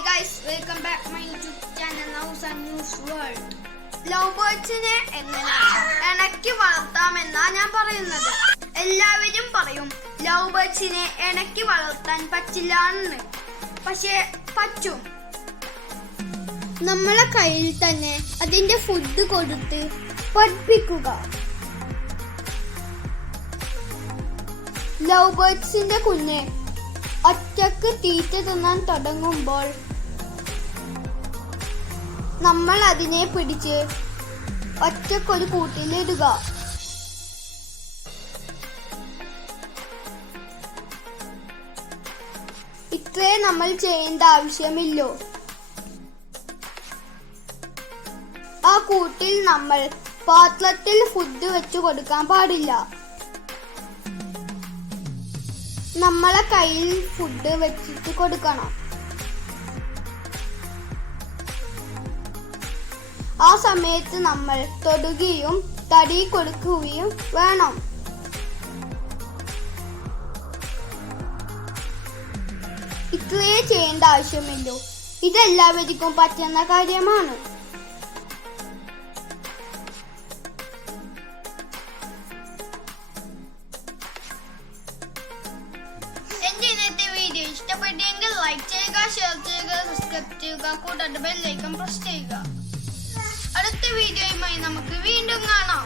Hi guys welcome back my YouTube channel nows and news world love ബേർഡ്സിനെ ഇണക്കി വളർത്താമെന്നാ ഞാൻ പറയുന്നത്. എല്ലാവരും പറയും ലവ് ബേർഡ്സിനെ ഇണക്കി വളർത്താൻ പറ്റില്ല എന്ന് പക്ഷേ പറ്റും. നമ്മളെ കയ്യിൽ തന്നെ അതിന്റെ ഫുഡ് കൊടുത്ത് പഠിപ്പിക്കുക. ലവ് ബേർഡ്സിന്റെ കുഞ്ഞ് ഒറ്റയ്ക്ക് തീറ്റ തിന്നാൻ തുടങ്ങുമ്പോൾ നമ്മൾ അതിനെ പിടിച്ച് ഒറ്റക്കൊരു കൂട്ടിലിടുക ഇത്രേ നമ്മൾ ചെയ്യേണ്ട ആവശ്യമില്ലോ. ആ കൂട്ടിൽ നമ്മൾ പാത്രത്തിൽ ഫുഡ് വെച്ചു കൊടുക്കാൻ പാടില്ല. നമ്മളെ കയ്യിൽ ഫുഡ് വെച്ചിട്ട് കൊടുക്കണം. ആ സമയത്ത് നമ്മൾ തൊടുകയും തടി കൊടുക്കുകയും വേണം. ഇത്രയേ ചെയ്യേണ്ട ആവശ്യമില്ലൂ ഇതെല്ലാവർക്കും പറ്റുന്ന കാര്യമാണ്. വീഡിയോ ഇഷ്ടപ്പെട്ടെങ്കിൽ ലൈക്ക് ചെയ്യുക ഷെയർ ചെയ്യുക സബ്സ്ക്രൈബ് ചെയ്യുക കൂടാതെ ബെല്ലൈക്കൺ പ്രസ് ചെയ്യുക. വീഡിയോയുമായി നമുക്ക് വീണ്ടും കാണാം.